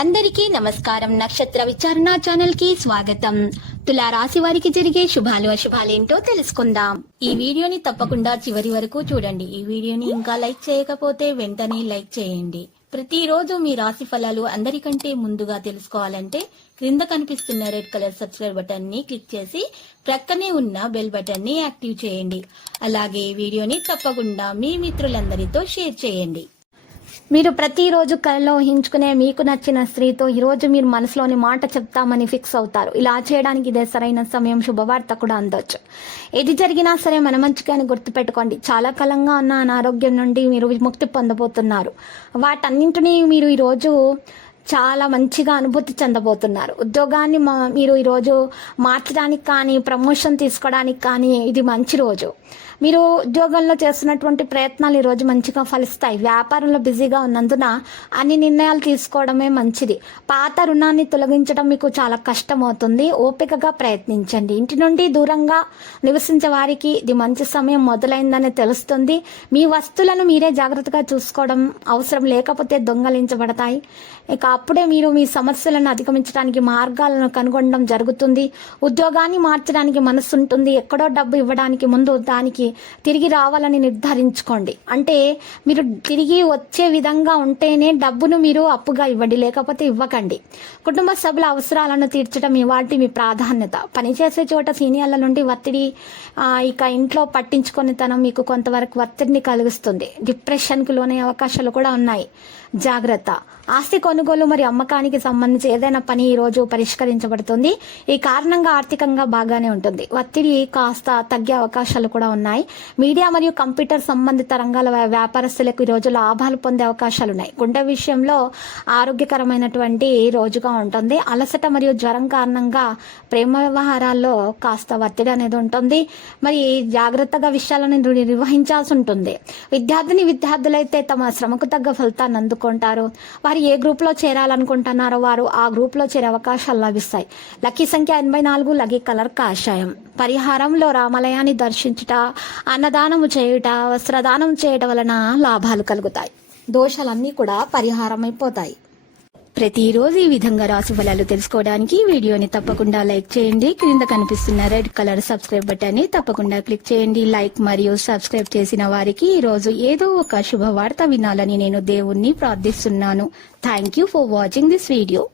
అందరికీ నమస్కారం. నక్షత్ర విచారణ ఛానల్ కి స్వాగతం. తులా రాశి వారికి జరిగే శుభాలు అశుభాలేంటో తెలుసుకుందాం. ఈ వీడియోని తప్పకుండా చివరి వరకు చూడండి. ఈ వీడియోని ఇంకా లైక్ చేయకపోతే వెంటనే లైక్ చేయండి. ప్రతిరోజు మీ రాశి ఫలాలు అందరికంటే ముందుగా తెలుసుకోవాలంటే క్రింద కనిపిస్తున్న రెడ్ కలర్ సబ్స్క్రైబ్ బటన్ ని క్లిక్ చేసి ప్రక్కనే ఉన్న బెల్ బటన్ ని యాక్టివ్ చేయండి. అలాగే ఈ వీడియోని తప్పకుండా మీ మిత్రులందరితో షేర్ చేయండి. మీరు ప్రతిరోజు కలలో ఊహించుకునే మీకు నచ్చిన స్త్రీతో ఈరోజు మీరు మనసులోని మాట చెప్తామని ఫిక్స్ అవుతారు. ఇలా చేయడానికి ఇదే సరైన సమయం. శుభవార్త కూడా అందొచ్చు. ఏది జరిగినా సరే మన మంచిగాని గుర్తుపెట్టుకోండి. చాలా కాలంగా ఉన్న అనారోగ్యం నుండి మీరు ముక్తి పొందబోతున్నారు. వాటన్నింటినీ మీరు ఈరోజు చాలా మంచిగా అనుభూతి చెందబోతున్నారు. ఉద్యోగాన్ని మీరు ఈరోజు మార్చడానికి కానీ ప్రమోషన్ తీసుకోవడానికి కానీ ఇది మంచి రోజు. మీరు ఉద్యోగంలో చేస్తున్నటువంటి ప్రయత్నాలు ఈరోజు మంచిగా ఫలిస్తాయి. వ్యాపారంలో బిజీగా ఉన్నందున అన్ని నిర్ణయాలు తీసుకోవడమే మంచిది. పాత రుణాన్ని తొలగించడం మీకు చాలా కష్టం అవుతుంది. ఓపికగా ప్రయత్నించండి. ఇంటి నుండి దూరంగా నివసించే వారికి ఇది మంచి సమయం మొదలైందని తెలుస్తుంది. మీ వస్తువులను మీరే జాగ్రత్తగా చూసుకోవడం అవసరం. లేకపోతే దొంగలించబడతాయి. ఇక అప్పుడే మీరు మీ సమస్యలను అధిగమించడానికి మార్గాలను కనుగొనడం జరుగుతుంది. ఉద్యోగాన్ని మార్చడానికి మనసు ఉంటుంది. ఎక్కడో డబ్బు ఇవ్వడానికి ముందు దానికి తిరిగి రావాలని నిర్ధారించుకోండి. అంటే మీరు తిరిగి వచ్చే విధంగా ఉంటేనే డబ్బును మీరు అప్పుగా ఇవ్వండి, లేకపోతే ఇవ్వకండి. కుటుంబ సభ్యుల అవసరాలను తీర్చడం ఇవాటి మీ ప్రాధాన్యత. పనిచేసే చోట సీనియర్ల నుండి ఒత్తిడి, ఇక ఇంట్లో పట్టించుకొనితనం మీకు కొంతవరకు ఒత్తిడిని కలిగిస్తుంది. డిప్రెషన్కు లోనే అవకాశాలు కూడా ఉన్నాయి. జాగ్రత్త. ఆస్తి కొనుగోలు మరియు అమ్మకానికి సంబంధించి ఏదైనా పని ఈ రోజు పరిష్కరించబడుతుంది. ఈ కారణంగా ఆర్థికంగా బాగానే ఉంటుంది. ఒత్తిడి కాస్త తగ్గే అవకాశాలు కూడా ఉన్నాయి. మీడియా మరియు కంప్యూటర్ సంబంధిత రంగాల వ్యాపారస్తులకు ఈ రోజు లాభాలు పొందే అవకాశాలు ఉన్నాయి. గుండె విషయంలో ఆరోగ్యకరమైనటువంటి రోజుగా ఉంటుంది. అలసట మరియు జ్వరం కారణంగా ప్రేమ వ్యవహారాల్లో కాస్త ఒత్తిడి అనేది ఉంటుంది. మరి జాగ్రత్తగా విషయాలను నిర్వహించాల్సి ఉంటుంది. విద్యార్థులైతే తమ శ్రమకు తగ్గ ఫలితాన్ని అందుకుంటారు. వారు ఏ గ్రూప్ లో చేరాలనుకుంటున్నారో వారు ఆ గ్రూప్ లో చేరే అవకాశాలు లభిస్తాయి. లక్కీ సంఖ్య 84, లక్కీ కలర్ కాషాయం. పరిహారంలో రామాలయాన్ని దర్శించుట, అన్నదానము చేయుట, వస్త్రదానం చేయడం వలన లాభాలు కలుగుతాయి. దోషాలన్నీ కూడా పరిహారం అయిపోతాయి. ప్రతిరోజు ఈ విధంగా రాశి ఫలాలు తెలుసుకోవడానికి వీడియోని తప్పకుండా లైక్ చేయండి. క్రింద కనిపిస్తున్న రెడ్ కలర్ సబ్స్క్రైబ్ బటన్ ని తప్పకుండా క్లిక్ చేయండి. లైక్ మరియు సబ్స్క్రైబ్ చేసిన వారికి ఈ రోజు ఏదో ఒక శుభవార్త వినాలని నేను దేవుణ్ణి ప్రార్థిస్తున్నాను. Thank you for watching this video.